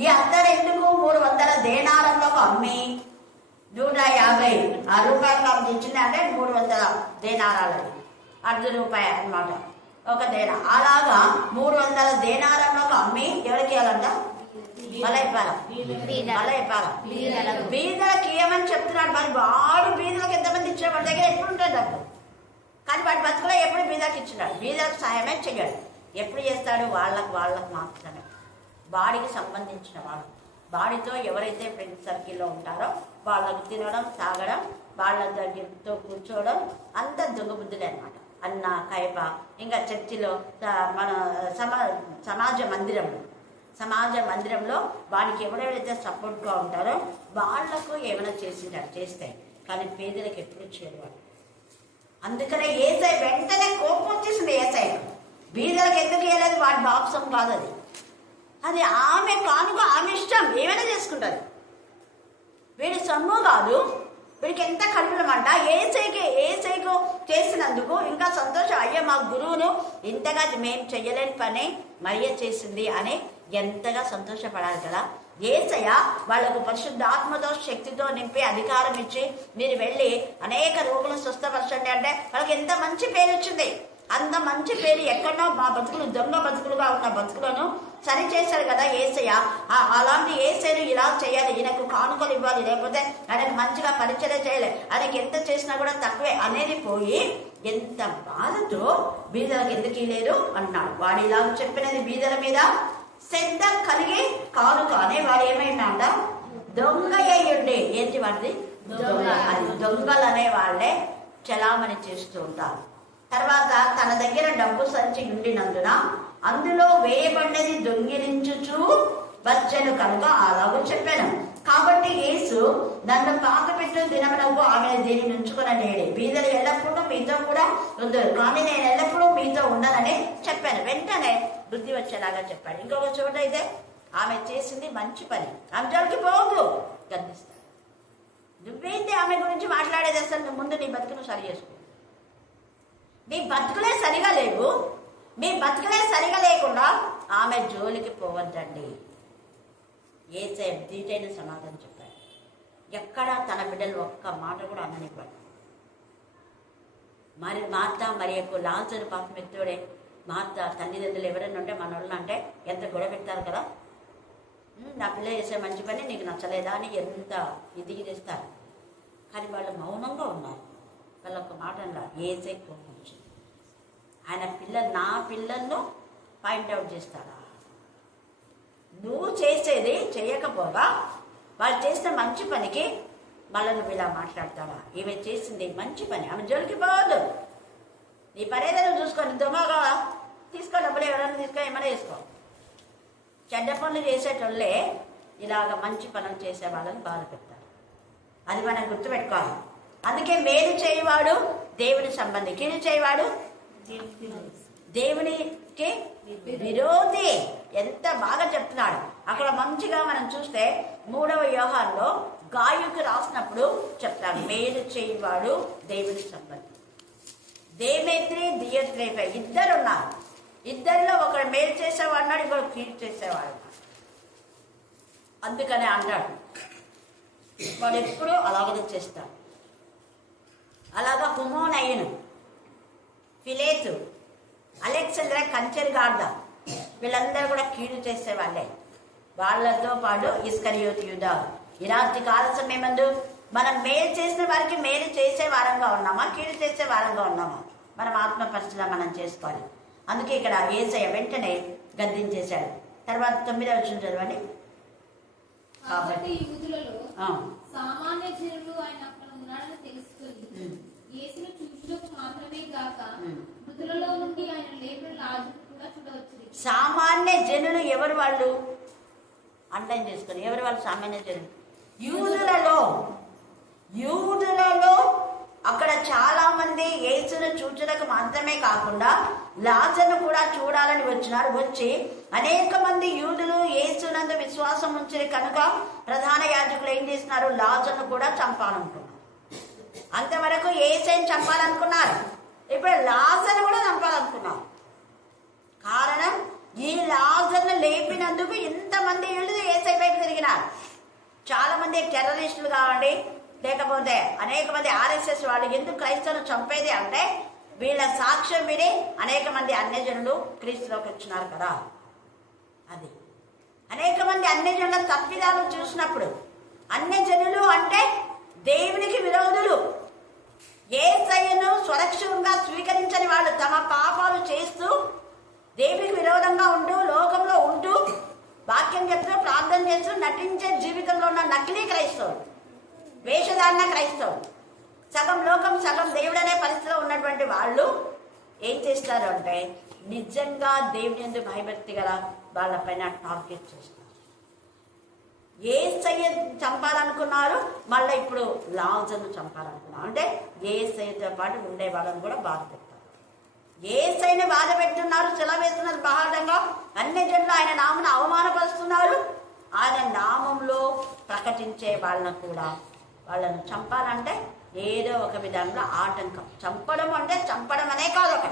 ఈ అత్తరు ఎందుకు 300 దేనారంలోకి అమ్మి 150 రూపాయలు ఆమె తెచ్చింది అంటే 300 దేనారాలు, ₹1 అన్నమాట ఒక దేనా. అలాగా 300 దేనారంలోకి అమ్మి ఎవరికి ఇవ్వాలంట? బీదలకు ఇవ్వమని చెప్తున్నాడు. మరి వాడు బీదలకు ఎంతమంది ఇచ్చాడు? వాడి దగ్గర ఎప్పుడు ఉంటుంది డబ్బు, కానీ వాడి బతుకులో ఎప్పుడు బీదలకు ఇచ్చినాడు? బీదలకు సాయమే చెయ్యాడు. ఎప్పుడు చేస్తాడు? వాళ్ళకు మాత్రమే. వాడికి సంబంధించిన వాడు, వాడితో ఎవరైతే ఫ్రెండ్ సర్కిల్లో ఉంటారో వాళ్ళకు తినడం, తాగడం, వాళ్ళ దగ్గరతో కూర్చోవడం, అంత దొంగ బుద్ధులే అనమాట. అన్న కైప ఇంకా చర్చిలో మన సమాజ మందిరంలో వాడికి ఎవరెవరైతే సపోర్ట్గా ఉంటారో వాళ్లకు ఏమైనా చేస్తే, కానీ పేదలకు ఎప్పుడు చేయవాడు. అందుకనే ఏసై వెంటనే కోపం వచ్చేసింది. ఏసై బీదలకు ఎందుకు వేయలేదు? వాడి బాప్సం కాదు అది. అది ఆమె కానుక, ఆమె ఇష్టం, ఏమైనా చేసుకుంటుంది. వీడి సొమ్ము కాదు. వీడికి ఎంత కడుపులమంట. ఏసైకు చేసినందుకు ఇంకా సంతోషం. అయ్యో మా గురువును ఇంతగా మేము చెయ్యలేని పని మరియ చేసింది అని ఎంతగా సంతోషపడాలి కదా. యేసయ్య వాళ్లకు పరిశుద్ధాత్మతో శక్తితో నింపి అధికారం ఇచ్చి మీరు వెళ్ళి అనేక రోగులను స్వస్థపరచండి అంటే వాళ్ళకి ఎంత మంచి పేరు వచ్చింది. అంత మంచి పేరు ఎక్కడో మా బతుకులు దొంగ బతుకులుగా ఉన్న బతుకులను సరి చేశారు కదా యేసయ్య. అలాంటి యేసయ్యను ఇలా చేయాలి, ఈయనకు కానుకలు ఇవ్వాలి, లేకపోతే ఆయనకు మంచిగా పరిచయం చేయాలి, ఆయనకి ఎంత చేసినా కూడా తక్కువే అనేది పోయి ఎంత బాధతో బీదలకు ఎందుకు ఇవ్వలేరు అన్నాడు. వాడు ఇలా చెప్పినది బీదల మీద శ్రద్ధ కలిగి కానుక అనే వాడు ఏమైనా దొంగ అయ్యుండే. ఏంటి వాడిది? దొంగ. అది దొంగలు అనే వాళ్ళే చలామణి చేస్తూ ఉంటారు. తర్వాత తన దగ్గర డబ్బు సంచి ఉండినందున అందులో వేయబడినది దొంగిలించుచూ వచ్చెను కనుక అలాగూ చెప్పాను. కాబట్టి యేసు నన్ను పాకపెట్టు దినమునకు ఆమెను దీనిని ఉంచుకునలేడు. బీదలు ఎల్లప్పుడూ మీతో కూడా ఉండరు, కానీ నేను ఎల్లప్పుడూ మీతో ఉండనని చెప్పాను. వెంటనే బుద్ధి వచ్చేలాగా చెప్పాడు. ఇంకొక చోట అయితే ఆమె చేసింది మంచి పని, ఆమె జోలికి పోవద్దు, గర్దిస్తాడు. నువ్వేంటి ఆమె గురించి మాట్లాడేది? అసలు ముందు నీ బతుకును సరి చేసుకో. మీ బతుకులే సరిగా లేవు. మీ బతుకులే సరిగా లేకుండా ఆమె జోలికి పోవద్దండి. యేసయ్య దీటైన సమాధానం చెప్పాడు. ఎక్కడ తన బిడ్డలు ఒక్క మాట కూడా అననివ్వడు. మరి మార్తా మరియకు లాజరు పాపం ఎత్తుడే. మార్తా తల్లిదండ్రులు ఎవరైనా ఉంటే మన వాళ్ళు అంటే ఎంత గొడవ పెడతారు కదా. నా పిల్ల చేసే మంచి పని నీకు నచ్చలేదా అని ఎంత ఇదిగి తెస్తారు. కానీ వాళ్ళు మౌనంగా ఉన్నారు. వాళ్ళ ఒక మాట అన్నారు, ఏసై కోపం వచ్చింది. ఆయన నా పిల్లలను పాయింట్అవుట్ చేస్తాడా? నువ్వు చేసేది చేయకపోగా వాళ్ళు చేసిన మంచి పనికి మళ్ళీ నువ్వు ఇలా మాట్లాడతావా? ఈమె చేసింది మంచి పని, ఆమె జోలికి పోవద్దు. నీ పనేదైనా చూసుకొని దొంగగా తీసుకో, డబ్బులు ఎవరైనా తీసుకో, ఏమైనా వేసుకో. చెడ్డ పనులు చేసేటోళ్ళే ఇలాగ మంచి పనులు చేసే వాళ్ళని బాధ పెడతారు. అది మనం గుర్తుపెట్టుకోవాలి. అందుకే మేలు చేయవాడు దేవుని సంబంధి, కీడు చేయవాడు దేవునికి విరోధి. ఎంత బాగా చెప్తున్నాడు అక్కడ. మంచిగా మనం చూస్తే 3వ యోహానులో గాయుకు రాసినప్పుడు చెప్తాడు, మేలు చేయవాడు దేవుని సంబంధి. దేమేత్రి దియత్రేపై ఇద్దరు ఉన్నారు. ఇద్దరిలో ఒకడు మేలు చేసేవాడు ఉన్నాడు, ఇంకొకడు కీడు చేసేవాడు. అందుకనే అంటాడు వాడు ఎప్పుడూ అలాగనే చేస్తాడు. అలాగా హుమోనయ్యను, ఫిలేతు, అలెగ్జాంద్ర కంచెరుగార్ద వీళ్ళందరూ కూడా కీడు చేసేవాళ్ళే. వాళ్ళతో పాటు ఇస్కరియోతు యూదా. ఇలాంటి కాల సమయమందు మనం మేలు చేసిన వారికి మేలు చేసే వారంగా ఉన్నామా, కీడు చేసే వారంగా ఉన్నామా? మనం ఆత్మ పరిశీలన మనం చేసుకోవాలి. అందుకే ఇక్కడ యేసయ్య వెంటనే గద్దించేశాడు. తర్వాత 9వ వచనం చదవండి. కాబట్టి యూదులలో సామాన్య జనులు ఆయన అక్కడ ఉన్నాడని తెలుసుకొని యేసును చూచుటకు మాత్రమే గాక మృతులలో నుండి ఆయన లేపిన లాజరును కూడా చూడవచ్చు. సామాన్య జనులు ఎవరు? వాళ్ళు అండర్లైన్ చేసుకొని, ఎవరు వాళ్ళు సామాన్య జనులు? యూదులలో అక్కడ చాలా మంది యేసును చూచుటకు మాత్రమే కాకుండా లాజరును కూడా చూడాలని వచ్చినారు. వచ్చి అనేక మంది యూదులు యేసునందు విశ్వాసం ఉంచిన కనుక ప్రధాన యాజకులు ఏం చేసినారు? లాజరును కూడా చంపాలనుకున్నారు. అంతవరకు యేసుని చంపాలనుకున్నారు, ఇప్పుడు లాజరును కూడా చంపాలనుకున్నారు. కారణం, ఈ లాజరును లేపినందుకు ఇంతమంది యూదులు యేసు వైపు తిరిగినారు. చాలా మంది టెర్రరిస్టులు కావండి, లేకపోతే అనేక మంది ఆర్ఎస్ఎస్ వాళ్ళు ఎందుకు క్రైస్తవులను చంపేది అంటే వీళ్ళ సాక్ష్యం విని అనేక మంది అన్యజనులు క్రీస్తులోకి వచ్చినారు కదా. అది అనేక మంది అన్యజనుల తప్పిదాలు చూసినప్పుడు, అన్యజనులు అంటే దేవునికి విరోధులు, యేసయ్యను స్వరక్షంగా స్వీకరించని వాళ్ళు, తమ పాపాలు చేస్తూ దేవునికి విరోధంగా ఉంటూ లోకంలో ఉంటూ వాక్యం చెప్తూ ప్రార్థన చేస్తూ నటించే జీవితంలో ఉన్న నకిలీ క్రైస్తవులు, వేషధారణ క్రైస్తవులు, సగం లోకం సగం దేవుడు అనే పరిస్థితిలో ఉన్నటువంటి వాళ్ళు ఏం చేస్తారు అంటే నిజంగా దేవుని యందు భయభక్తి గల వాళ్ళపైన టార్గెట్ చేస్తారు. యేసయ్య చంపాలనుకున్నారు, మళ్ళీ ఇప్పుడు లాజరును చంపాలనుకున్నారు. అంటే యేసయ్యతో పాటు ఉండే వాళ్ళని కూడా బాధ పెట్టారు. యేసయ్యని బాధ పెడుతున్నారు, సెలవేస్తున్నారు బహాటంగా. అన్ని జనులు ఆయన నామను అవమానపరుస్తున్నారు. ఆయన నామంలో ప్రకటించే వాళ్ళను కూడా వాళ్ళను చంపాలంటే ఏదో ఒక విధంగా ఆటంకం. చంపడం అంటే చంపడం అనే కాదు, ఒక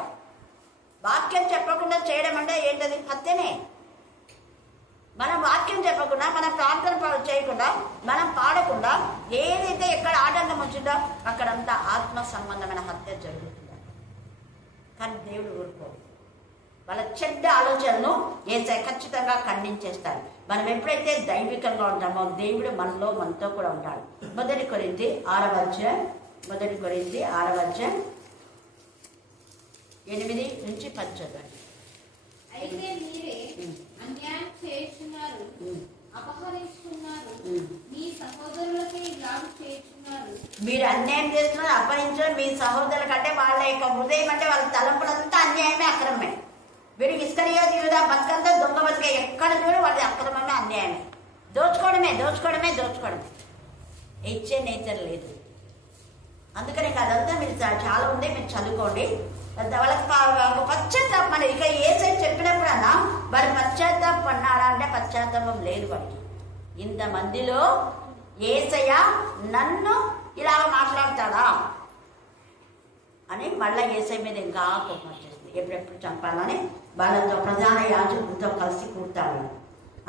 వాక్యం చెప్పకుండా చేయడం అంటే ఏంటది? హత్యనే. మనం వాక్యం చెప్పకుండా, మనం ప్రార్థన చేయకుండా, మనం పాడకుండా ఏదైతే ఎక్కడ ఆటంకం వచ్చిందో అక్కడంతా ఆత్మ సంబంధమైన హత్య జరుగుతుంది. కానీ దేవుడు ఊరుకోడు. వాళ్ళ చెడ్డ ఆలోచనను యేసయ్య ఖచ్చితంగా ఖండించేస్తాడు. మనం ఎప్పుడైతే దైవికంగా ఉంటామో దేవుడు మనతో కూడా ఉంటాడు. 1 కొరింథీ 6వ అధ్యాయం 8 నుంచి 10 చదవండి. అయితే మీరే అన్యాయం చేస్తున్నారు, అపహరిస్తున్నారు, మీ సహోదరులకే ఇలాగ చేస్తున్నారు. మీరు అన్యాయం చేస్తున్నారు, అపహరించడం మీ సహోదరుల కంటే వాళ్ళ యొక్క హృదయం అంటే వాళ్ళ తలంపులంతా అన్యాయమే, అక్రమమే. వీడికి ఇస్కరియోతు యూదా బతుకంతా దొంగ బతికే, ఎక్కడ చూడు వాళ్ళ అక్రమమే, అన్యాయమే, దోచుకోవడమే. ఇచ్చే నేచర్ లేదు. అందుకని అదంతా మీరు చాలా ఉంది, మీరు చదువుకోండి. వాళ్ళకి పశ్చాత్తాపం. ఇక యేసయ్య చెప్పినప్పుడన్నా వారు పశ్చాత్తాపన్నారా అంటే పశ్చాత్తాపం లేదు వాడికి. ఇంతమందిలో యేసయ్య నన్ను ఇలా మాట్లాడతాడా అని మళ్ళా యేసయ్య మీద ఇంకా కోపం వచ్చేస్తుంది. ఎప్పుడెప్పుడు చంపాలని వాళ్ళతో ప్రధాన యాజకులతో కలిసి కూర్తాడు.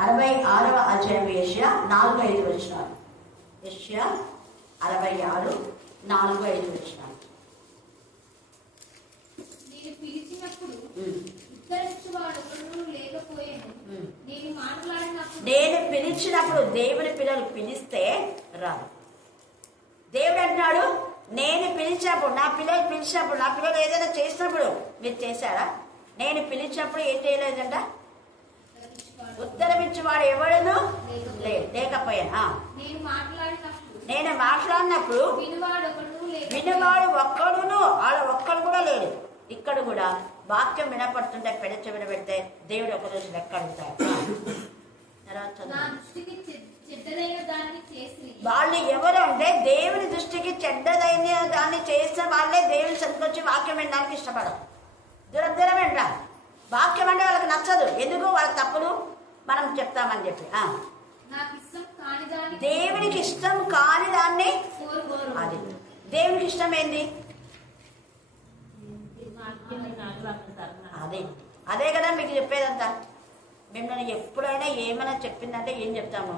66వ అధ్యాయం యెషయా 4-5 వచనాలు. యెషయా 66 4-5 వచనాలు. నేను పిలిచినప్పుడు ఉత్తరించువాడు లేకపోయాను, నేను పిలిచినప్పుడు దేవుని పిల్లలు పిలిస్తే రాదు. దేవుడు అంటున్నాడు నేను పిలిచినప్పుడు, నా పిల్లలు ఏదైనా చేసినప్పుడు మీరు చేశారా? నేను పిలిచినప్పుడు ఏం చేయలేదంట? ఉత్తరమిచ్చేవాడు ఎవడును లేకపోయానా? నేను మాట్లాడినప్పుడు వినివాడు ఒక్కడును ఒక్కడు కూడా లేడు. ఇక్కడ కూడా వాక్యం వినపడుతుంటే పెడచె వినబెడితే దేవుడు ఒక రోజు లెక్క అడుగుతాడు. వాళ్ళు ఎవరు అంటే దేవుని దృష్టికి చెడ్డదైన దాన్ని చేస్తే వాళ్ళే దేవుని సంతకొచ్చి వాక్యం వినడానికి ఇష్టపడరు. దూరం వింటారు. వాక్యం అంటే వాళ్ళకి నచ్చదు. ఎందుకు? వాళ్ళ తప్పులు మనం చెప్తామని చెప్పి. దేవునికి ఇష్టం కాని దాన్ని అది దేవునికి ఇష్టం ఏంది? అదే కదా మీకు చెప్పేదంతా. మిమ్మల్ని ఎప్పుడైనా ఏమైనా చెప్పిందంటే ఏం చెప్తాము?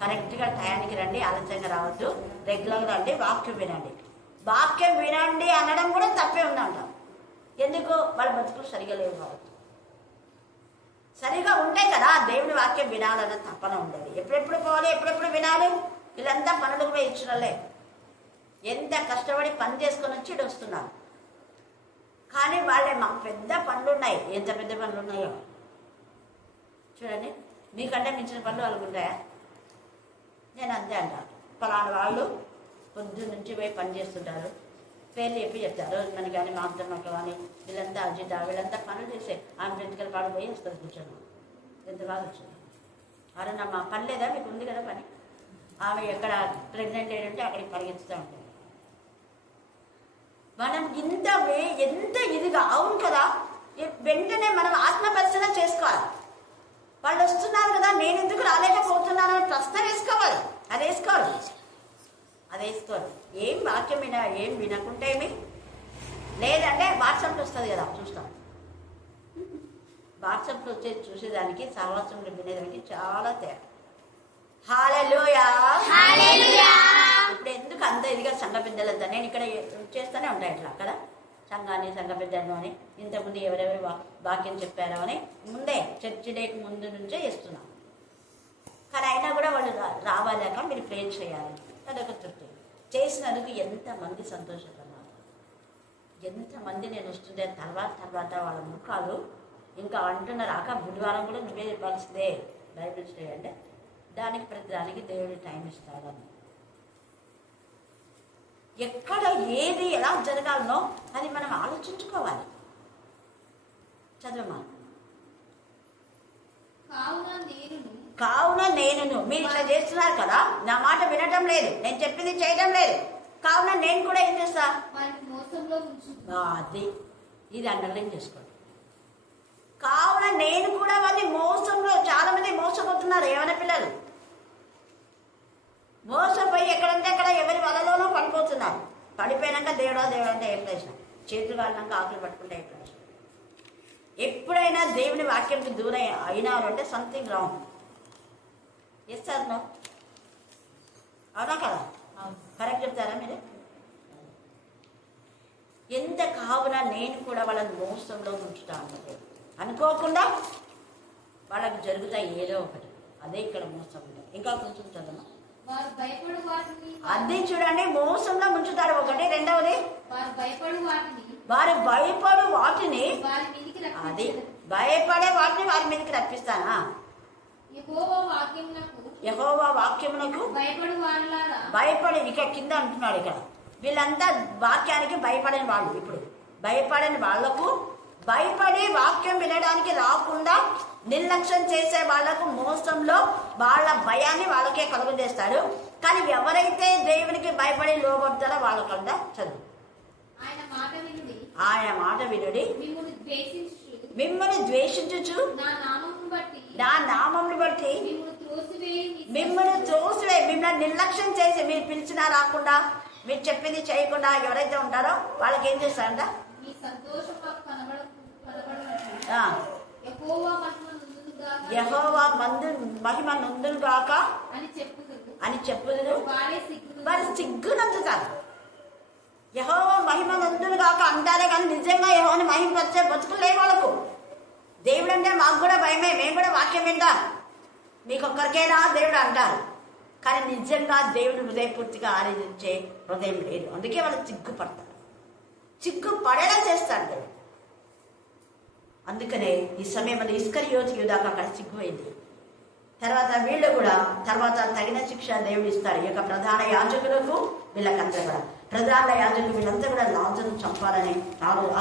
కరెక్ట్గా టయానికి రండి, ఆలస్యంగా రావద్దు, రెగ్యులర్గా రండి, వాక్యం వినండి. వాక్యం వినండి అనడం కూడా తప్పే ఉందంట. ఎందుకు? వాళ్ళ బతుకులు సరిగా లేవు కావచ్చు. సరిగా ఉంటే కదా దేవుని వాక్యం వినాలన్న తప్పన ఉండేది. ఎప్పుడెప్పుడు పోవాలి, ఎప్పుడెప్పుడు వినాలి? వీళ్ళంతా పనులకు పోయి ఇచ్చినలే, ఎంత కష్టపడి పని చేసుకొని వచ్చి ఇటు వస్తున్నారు. కానీ వాళ్ళే మాకు పెద్ద పనులు ఉన్నాయి. ఎంత పెద్ద పనులు ఉన్నాయో చూడండి. మీకంటే మించిన పనులు వాళ్ళకు ఉంటాయా? నేను అంతే అంట. పలానా వాళ్ళు పొద్దు నుంచి పోయి పని చేస్తుంటారు, పేర్లు చెప్పి చెప్తారు. మనకి కానీ మా అత్తమ్మక్క కానీ వీళ్ళంతా అజిత వీళ్ళంతా పనులు చేసే ఆమె వెంటకల పాడు పోయి వస్తుంది కూర్చొని. ఎంత బాగా వచ్చింది. అరే మా పని లేదా? మీకు ఉంది కదా పని. ఆమె ఎక్కడ ప్రెగ్నెంట్ ఏంటంటే అక్కడికి పరిగెత్తుతూ ఉంటుంది. మనం ఎంత ఇదిగా అవును కదా. వెంటనే మనం ఆత్మ పరిశీలన చేసుకోవాలి. వాళ్ళు వస్తున్నారు కదా, నేను ఎందుకు రాలేకపోతున్నాను అని ప్రశ్న వేసుకోవాలి. అది వేసుకోవాలి. ఏం వాక్యం ఏం వినకుంటే ఏమి లేదంటే వాట్సాప్లో వస్తుంది కదా, చూస్తాం. వాట్సాప్లో చూసేదానికి సహవాసంలో వినేదానికి చాలా తేడా. హల్లెలూయా. ఇప్పుడు ఎందుకు అంత ఇదిగా సంఘ పెద్దలంతా నేను ఇక్కడ చేస్తూనే ఉంటాయి ఇట్లా కదా, సంఘాన్ని సంఘ పెద్దలను అని ఇంతకుముందు ఎవరెవరు వాక్యం చెప్పారో అని ముందే చర్చి డేకి ముందు నుంచే చేస్తున్నాం. కానీ అయినా కూడా వాళ్ళు రావాలేక మీరు ప్రేర్ చేయాలి. అదొక తృప్తి. చేసినందుకు ఎంతమంది సంతోషపడ్డారు, ఎంతమంది నేను వస్తుంటే తర్వాత వాళ్ళ ముఖాలు ఇంకా అంటున్నారు. అక్క బుధవారం కూడా నువ్వే చెప్పాల్సిందే బైబిల్ స్టడీ అంటే దానికి ప్రతి దానికి దేవుడు టైం ఇస్తాడని. ఎక్కడ ఏది ఎలా జరగాలనో అది మనం ఆలోచించుకోవాలి. చదవమా. కావున నేను మీరు ఇట్లా చేస్తున్నారు కదా, నా మాట వినటం లేదు, నేను చెప్పింది చేయడం లేదు, కావున నేను కూడా ఏం చేస్తా? అది ఇది అండర్లైన్ చేసుకోండి. కావున నేను కూడా వాళ్ళని మోసంలో, చాలా మంది మోసపోతున్నారు. ఏమైనా పిల్లలు మోసపోయి ఎక్కడంటే అక్కడ ఎవరి వలలోనో పడిపోతున్నారు. పడిపోయినాక దేవుడు అంటే ఏం ప్రశ్న? చేతులు కాలినాక ఆకులు పట్టుకుంటే ఏం ప్రశ్న? ఎప్పుడైనా దేవుని వాక్యంకి దూరం అయినారు అంటే something wrong. Yes sir no? అవునా కదా? కరెక్ట్ చెప్తారా మీరు? ఎంత కావున నేను కూడా వాళ్ళని మోసంలో ఉంచుతా అన్నది అనుకోకుండా వాళ్ళకి జరుగుతాయి ఏదో ఒకటి. అదే ఇక్కడ మోసం ఉంటుంది. ఇంకా కొంచెం చదవమా. అదే చూడండి, మోసంలో ముంచుతారు ఒకటి. రెండవది వారు భయపడు వాటిని అది భయపడే వాటిని వారి మీదకి రప్పిస్తానా? యెహోవా వాక్యమునకు భయపడి ఇక కింద అంటున్నాడు. ఇక్కడ వీళ్ళంతా వాక్యానికి భయపడని వాళ్ళు. ఇప్పుడు భయపడని వాళ్లకు, భయపడి వాక్యం వినడానికి రాకుండా నిర్లక్ష్యం చేసే వాళ్లకు మోసంలో వాళ్ళ భయాన్ని వాళ్ళకే కలుగజేస్తాడు. కానీ ఎవరైతే దేవునికి భయపడి లోబడతారో వాళ్ళకంతా చదువు. ఆయన మాట వినుడి, మిమ్మల్ని ద్వేషించుచు నా నామమును బట్టి మిమ్మల్ని త్రోసివేయి. మిమ్మల్ని నిర్లక్ష్యం చేసి మీరు పిలిచినా రాకుండా, మీరు చెప్పింది చేయకుండా ఎవరైతే ఉంటారో వాళ్ళకి ఏం చేస్తారంట? యెహోవా మహిమ నొందును గాక అని చెప్పుదురు. వారు సిగ్గునందుతారు. యెహోవా మహిమ నొందును గాక అంటారే కానీ నిజంగా యెహోవాని మహిమపరిచే బతుకులు లేవు వాళ్ళకు. దేవుడు అంటే మాకు కూడా భయమే, మేము కూడా వాక్యం వింటాం, మీకు ఒక్కరికైనా దేవుడు అంటారు. కానీ నిజంగా దేవుడు హృదయపూర్తిగా ఆరాధించే హృదయం లేదు. అందుకే వాళ్ళు సిగ్గుపడతారు. సిగ్గుపడేలా చేస్తాడు దేవుడు. అందుకనే ఈ సమయంలో ఇస్కరియోతు యూదాకు అక్కడ సిగ్గుపోయింది. తర్వాత వీళ్ళు కూడా తర్వాత తగిన శిక్ష దేవుడు ఇస్తాడు. ఈ యొక్క ప్రధాన యాజకులకు వీళ్ళకంతా కూడా ప్రధాన యాజకులు వీళ్ళంతా కూడా లాజరును చంపాలని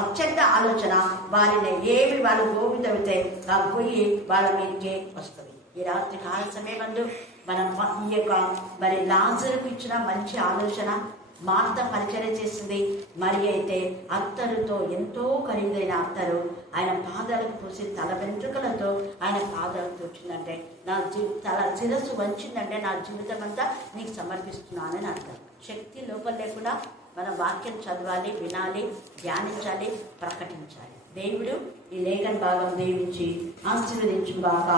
అత్యంత ఆలోచన వారిని ఏమి వాళ్ళు గోవి తవ్వితే ఆ గొయ్యి వాళ్ళ మీదకే వస్తుంది. ఈ రాత్రి కాల సమయమందు మనం ఈ యొక్క మరి లాజరుకు ఇచ్చిన మంచి ఆలోచన. మార్త పరిచయం చేసింది. మరి అయితే అత్తరుతో ఎంతో ఖరీదైన అత్తరు ఆయన పాదాలకు పూసి తల వెంట్రుకలతో ఆయన పాదాలకు తోచిందంటే తల శిరస్సు వంచిందంటే నా జీవితం అంతా నీకు సమర్పిస్తున్నానని అర్థం. శక్తి లోపల లేకుండా మన వాక్యం చదవాలి, వినాలి, ధ్యానించాలి, ప్రకటించాలి. దేవుడు ఈ లేఖన భాగం దీవించి ఆశీర్వదించుగాక.